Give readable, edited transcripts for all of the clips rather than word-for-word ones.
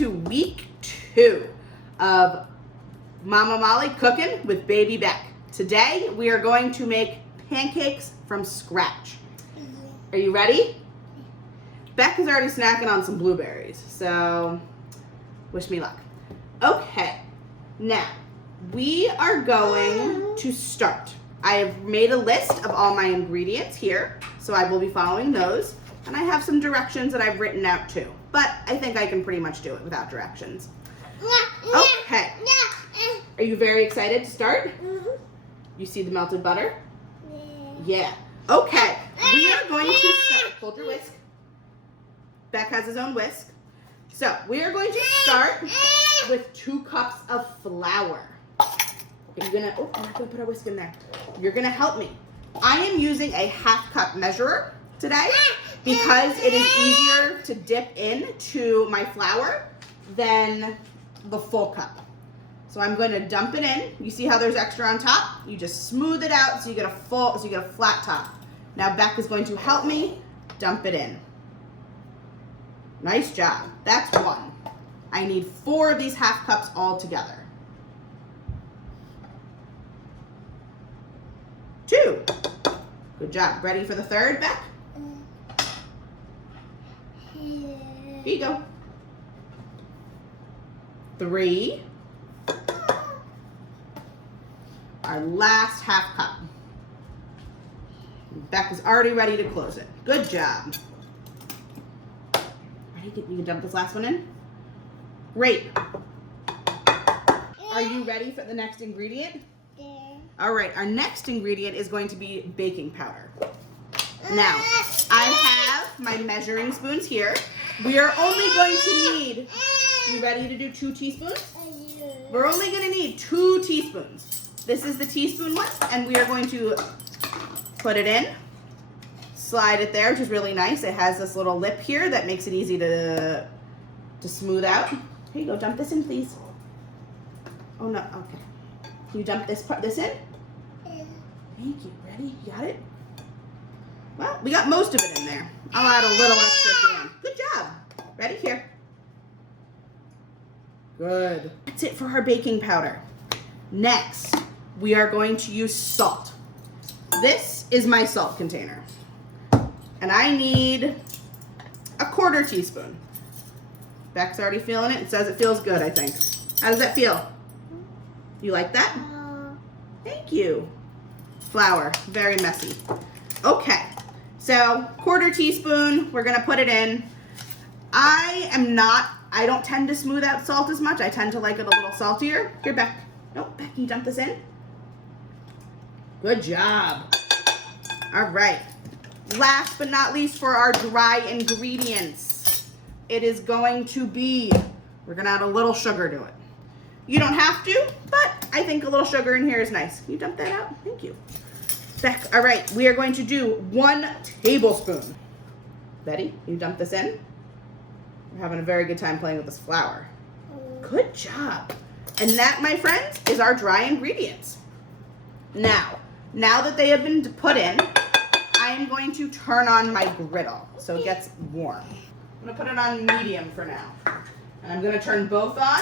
to week 2 of Mama Molly Cooking with Baby Beck. Today we are going to make pancakes from scratch. Are you ready? Beck is already snacking on some blueberries, so wish me luck. Okay, now we are going to start. I have made a list of all my ingredients here, so I will be following those. And I have some directions that I've written out too, but I think I can pretty much do it without directions. Okay. Are you very excited to start? You see the melted butter? Yeah. Okay. We are going to start. Hold your whisk. Beck has his own whisk. So we are going to start with 2 cups of flour. I'm not gonna put our whisk in there. You're gonna help me. I am using a 1/2 cup measurer today because it is easier to dip into my flour than the full cup. So I'm going to dump it in. You see how there's extra on top? You just smooth it out so you get a flat top. Now Beck is going to help me dump it in. Nice job. That's 1. I need 4 of these 1/2 cups all together. 2. Good job. Ready for the 3rd, Beck? Here you go. 3. Our last 1/2 cup. Beck is already ready to close it. Good job. Ready? You can dump this last one in? Great. Are you ready for the next ingredient? All right, our next ingredient is going to be baking powder. Now, I have my measuring spoons here. We are only going to need, you ready to do 2 teaspoons? We're only going to need 2 teaspoons. This is the teaspoon one, and we are going to put it in, slide it there, which is really nice. It has this little lip here that makes it easy to smooth out. Here you go, dump this in, please. Oh no, okay. Can you dump this in? Thank you. Ready? You got it? Well, we got most of it in there. I'll add a little extra at the end. Good job. Ready? Here. Good. That's it for our baking powder. Next, we are going to use salt. This is my salt container. And I need a 1/4 teaspoon. Beck's already feeling it. It says it feels good, I think. How does that feel? You like that? Thank you. Flour, very messy. Okay, so 1/4 teaspoon, we're gonna put it in. I don't tend to smooth out salt as much. I tend to like it a little saltier. Here, Beck. Nope, Beck, can you dump this in? Good job. All right, last but not least for our dry ingredients, it is going to be, we're gonna add a little sugar to it. You don't have to, but I think a little sugar in here is nice. Can you dump that out? Thank you. Beck, all right, we are going to do 1 tablespoon. Betty, you dump this in? We're having a very good time playing with this flour. Good job. And that, my friends, is our dry ingredients. Now that they have been put in, I am going to turn on my griddle so it gets warm. I'm gonna put it on medium for now. And I'm gonna turn both on.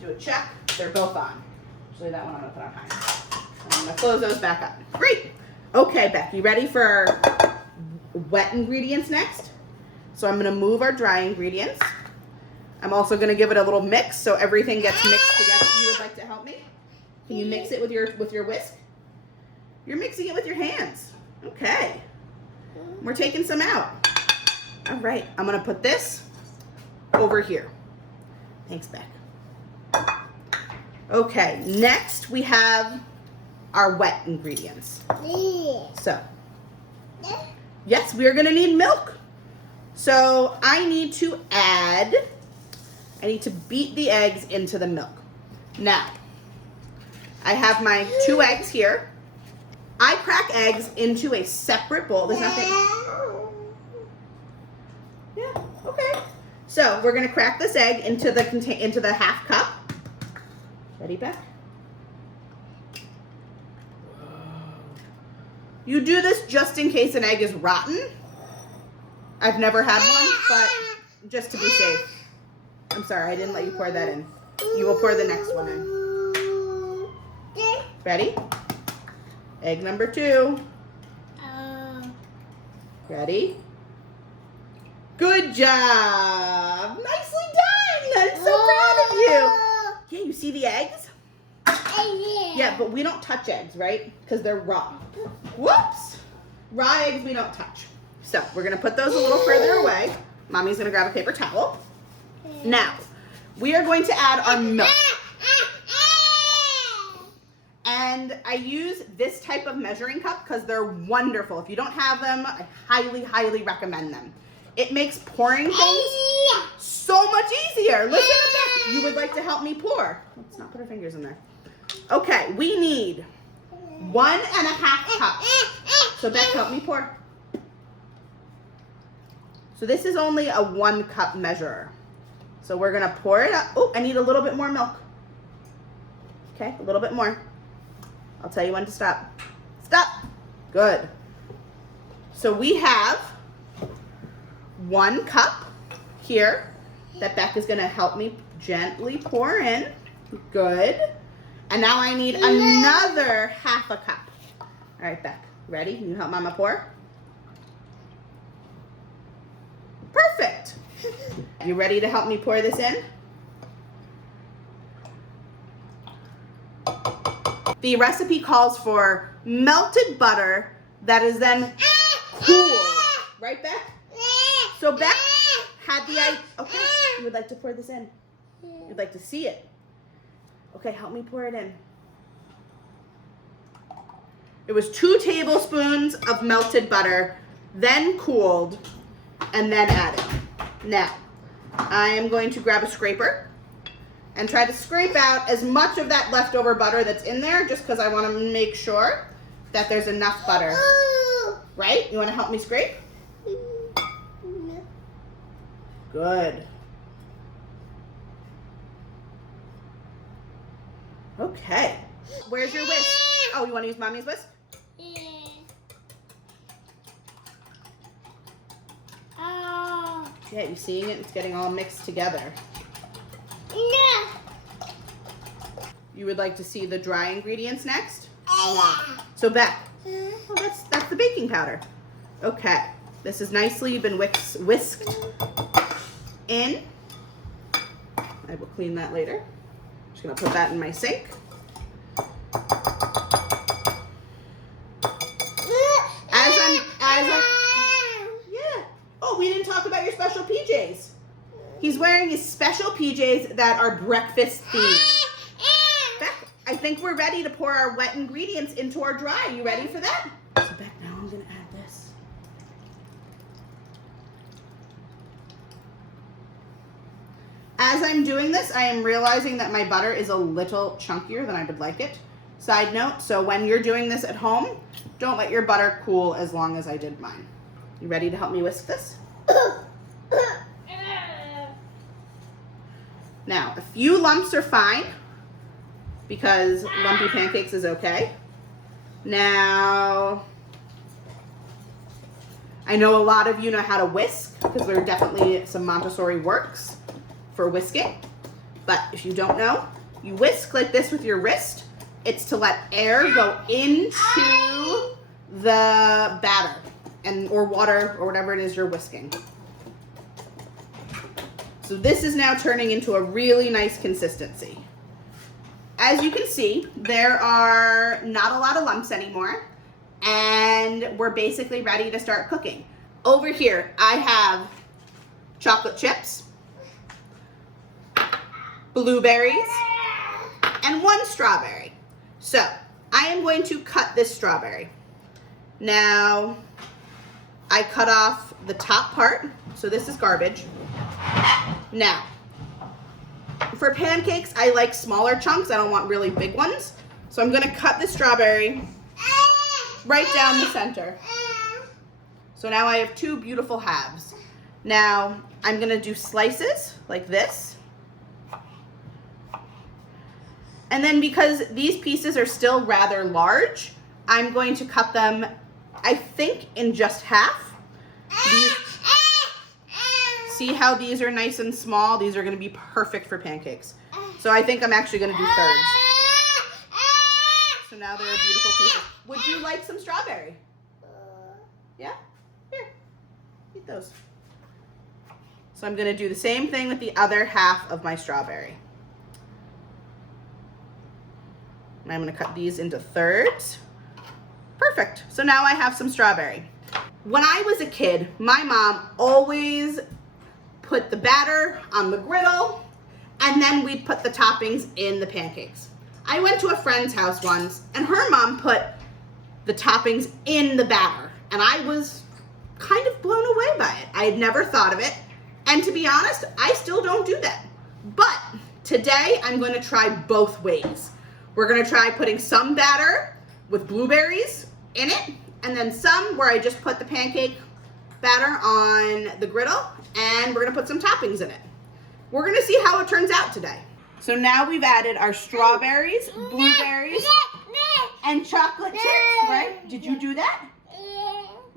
Do a check. They're both on. Actually, that one I'm gonna put on high. I'm gonna close those back up. Great. Okay, Beck, you ready for our wet ingredients next? So I'm gonna move our dry ingredients. I'm also gonna give it a little mix so everything gets mixed together. You would like to help me? Can you mix it with your whisk? You're mixing it with your hands. Okay. We're taking some out. All right, I'm gonna put this over here. Thanks, Beck. Okay, next we have our wet ingredients. So, yes, we are gonna need milk. So I need to beat the eggs into the milk. Now, I have my 2 eggs here. I crack eggs into a separate bowl. There's nothing. Yeah, okay. So we're gonna crack this egg into the 1/2 cup. Ready, Beck? You do this just in case an egg is rotten. I've never had one, but just to be safe. I'm sorry, I didn't let you pour that in. You will pour the next one in. Ready? Egg number 2. Ready? Good job! Nicely done! I'm so proud of you. Yeah, you see the eggs? Yeah, but we don't touch eggs, right? Because they're raw. Whoops! Raw eggs we don't touch. So we're gonna put those a little further away. Mommy's gonna grab a paper towel. Now, we are going to add our milk. And I use this type of measuring cup because they're wonderful. If you don't have them, I highly, highly recommend them. It makes pouring things so much easier. Listen to that. You would like to help me pour. Let's not put our fingers in there. Okay, we need 1.5 cups. So Beck, help me pour. So this is only a 1 cup measure. So we're gonna pour it up. Oh, I need a little bit more milk. Okay, a little bit more. I'll tell you when to stop. Stop. Good. So we have 1 cup here that Beck is gonna help me gently pour in. Good. And now I need another 1/2 cup. All right, Beck, ready? You help Mama pour? Perfect. You ready to help me pour this in? The recipe calls for melted butter that is then cooled. Right, Beck? So Beck had the idea. Okay, you would like to pour this in. You'd like to see it. Okay, help me pour it in. It was 2 tablespoons of melted butter, then cooled, and then added. Now, I am going to grab a scraper and try to scrape out as much of that leftover butter that's in there, just because I want to make sure that there's enough butter. Right? You want to help me scrape? Good. Okay. Where's your whisk? Oh, you want to use Mommy's whisk? Yeah, you seeing it? It's getting all mixed together. Yeah. You would like to see the dry ingredients next? So Beck, oh, that's the baking powder. Okay, this is nicely been whisked in. I will clean that later. Just gonna put that in my sink. Yeah. Oh, we didn't talk about your special PJs. He's wearing his special PJs that are breakfast themed. Beck, I think we're ready to pour our wet ingredients into our dry. You ready for that? So Beck, now I'm gonna add this. As I'm doing this, I am realizing that my butter is a little chunkier than I would like it. Side note, so when you're doing this at home, don't let your butter cool as long as I did mine. You ready to help me whisk this? Now, a few lumps are fine because lumpy pancakes is okay. Now, I know a lot of you know how to whisk because there are definitely some Montessori works for whisking. But if you don't know, you whisk like this with your wrist. It's to let air go into the batter or water or whatever it is you're whisking. So this is now turning into a really nice consistency. As you can see, there are not a lot of lumps anymore, and we're basically ready to start cooking. Over here, I have chocolate chips, blueberries, and 1 strawberry. So I am going to cut this strawberry. Now, I cut off the top part, so this is garbage. Now, for pancakes, I like smaller chunks. I don't want really big ones. So I'm going to cut the strawberry right down the center. So now I have 2 beautiful halves. Now, I'm going to do slices like this. And then because these pieces are still rather large, I'm going to cut them, I think, in just half. see how these are nice and small? These are gonna be perfect for pancakes. So I think I'm actually gonna do thirds. So now they're a beautiful piece. Would you like some strawberry? Yeah? Here, eat those. So I'm gonna do the same thing with the other half of my strawberry. And I'm gonna cut these into thirds. Perfect, so now I have some strawberry. When I was a kid, my mom always put the batter on the griddle and then we'd put the toppings in the pancakes. I went to a friend's house once and her mom put the toppings in the batter and I was kind of blown away by it. I had never thought of it, and to be honest, I still don't do that. But today I'm going to try both ways. We're going to try putting some batter with blueberries in it, and then some where I just put the pancake batter on the griddle, and we're going to put some toppings in it. We're going to see how it turns out today. So now we've added our strawberries, blueberries, and chocolate chips, right? Did you do that?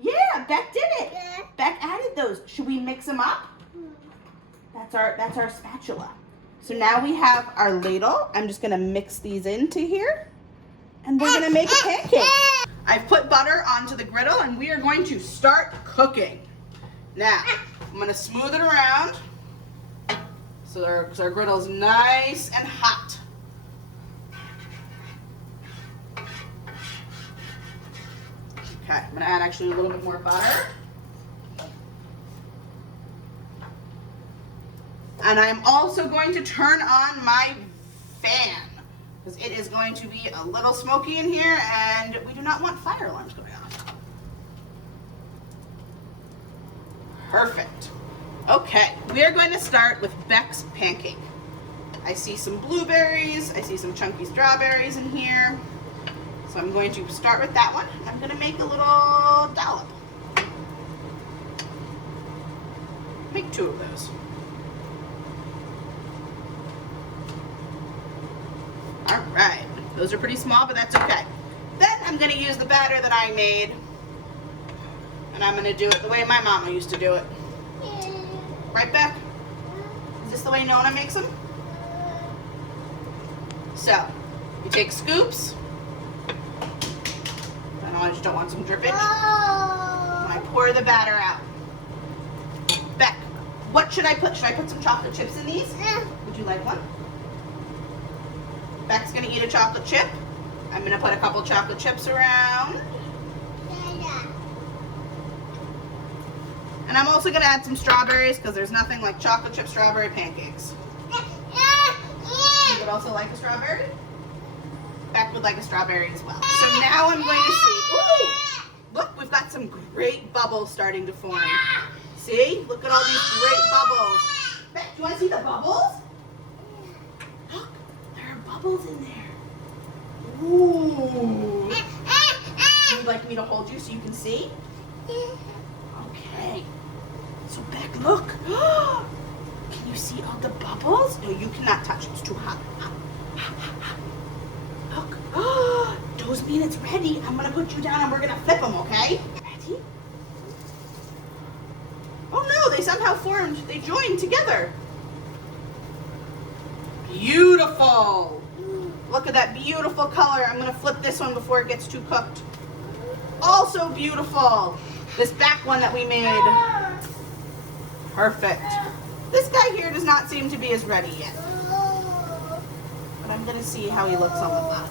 Yeah, Beck did it. Beck added those. Should we mix them up? That's our spatula. So now we have our ladle. I'm just gonna mix these into here, and we're gonna make a pancake. I've put butter onto the griddle, and we are going to start cooking. Now, I'm gonna smooth it around so our griddle's nice and hot. Okay, I'm gonna add actually a little bit more butter. And I'm also going to turn on my fan because it is going to be a little smoky in here and we do not want fire alarms going off. Perfect. Okay, we are going to start with Beck's pancake. I see some blueberries, I see some chunky strawberries in here. So I'm going to start with that one. I'm going to make a little dollop. Make 2 of those. All right, those are pretty small, but that's okay. Then I'm gonna use the batter that I made, and I'm gonna do it the way my mama used to do it. Right, Beck? Is this the way Nona makes them? So, you take scoops. I just don't want some drippage. And I pour the batter out. Beck, what should I put? Should I put some chocolate chips in these? Would you like one? Beck's gonna eat a chocolate chip. I'm gonna put a couple chocolate chips around. And I'm also gonna add some strawberries because there's nothing like chocolate chip strawberry pancakes. You would also like a strawberry? Beck would like a strawberry as well. So now I'm going to see, ooh, look, we've got some great bubbles starting to form. See, look at all these great bubbles. Beck, do you want to see the bubbles? Look, there are bubbles in there. Ooh. Would you like me to hold you so you can see? Okay. So Beck, look. Can you see all the bubbles? No, you cannot touch it. It's too hot. Look. Those mean it's ready. I'm going to put you down and we're going to flip them, okay? Ready? Oh no, they somehow formed. They joined together. Beautiful. Look at that beautiful color. I'm going to flip this one before it gets too cooked. Also beautiful. This back one that we made. Perfect. This guy here does not seem to be as ready yet. But I'm going to see how he looks on the bottom.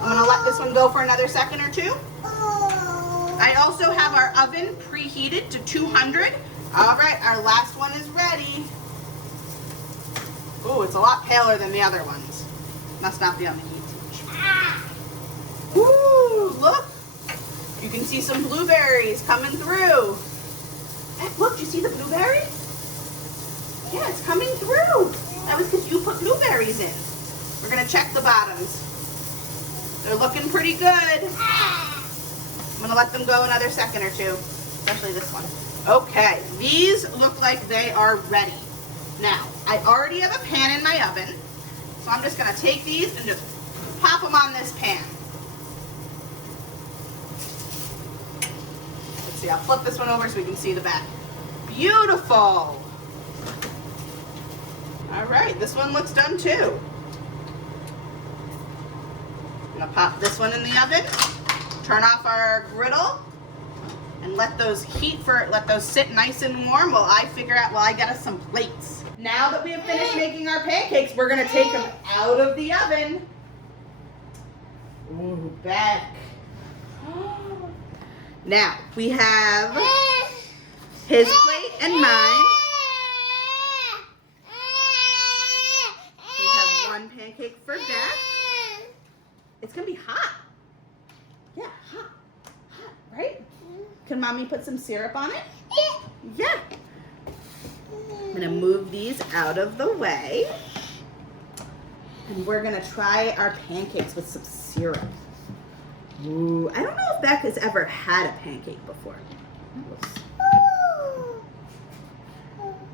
I'm going to let this one go for another second or two. I also have our oven preheated to 200. All right, our last one is ready. Ooh, it's a lot paler than the other ones. Must not be on the heat switch. Ooh, look. You can see some blueberries coming through. Hey, look, do you see the blueberry? Yeah, it's coming through. That was because you put blueberries in. We're going to check the bottoms. They're looking pretty good. I'm going to let them go another second or two, especially this one. Okay, these look like they are ready. Now, I already have a pan in my oven, so I'm just going to take these and just pop them on this pan. Let's see, I'll flip this one over so we can see the back. Beautiful. All right, this one looks done too. I'm gonna pop this one in the oven, turn off our griddle, and let those sit nice and warm while I get us some plates. Now that we have finished making our pancakes, we're gonna take them out of the oven. Ooh, Beck. Now, we have his plate and mine. We have one pancake for Beck. It's gonna be hot. Yeah, hot. Hot, right? Can Mommy put some syrup on it? Yeah. I'm gonna move these out of the way. And we're gonna try our pancakes with some syrup. Ooh, I don't know if Beck has ever had a pancake before.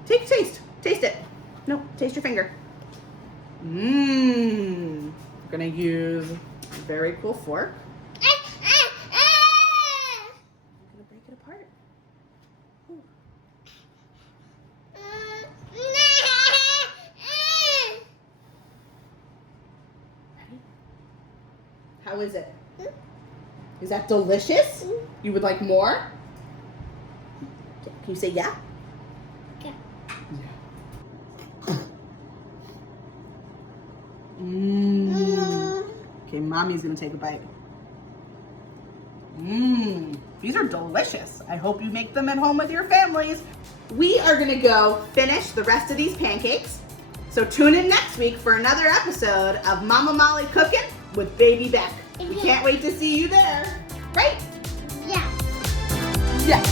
Take a taste. Taste it. No, taste your finger. Mmm. We're gonna use a very cool fork. I'm gonna break it apart. Ooh. Ready? How is it? Is that delicious? You would like more? Can you say yeah? Yeah. Mmm. Okay, Mommy's gonna take a bite. Mmm. These are delicious. I hope you make them at home with your families. We are gonna go finish the rest of these pancakes. So tune in next week for another episode of Mama Molly Cooking with Baby Beck. We can't wait to see you there. Right? Yeah. Yeah.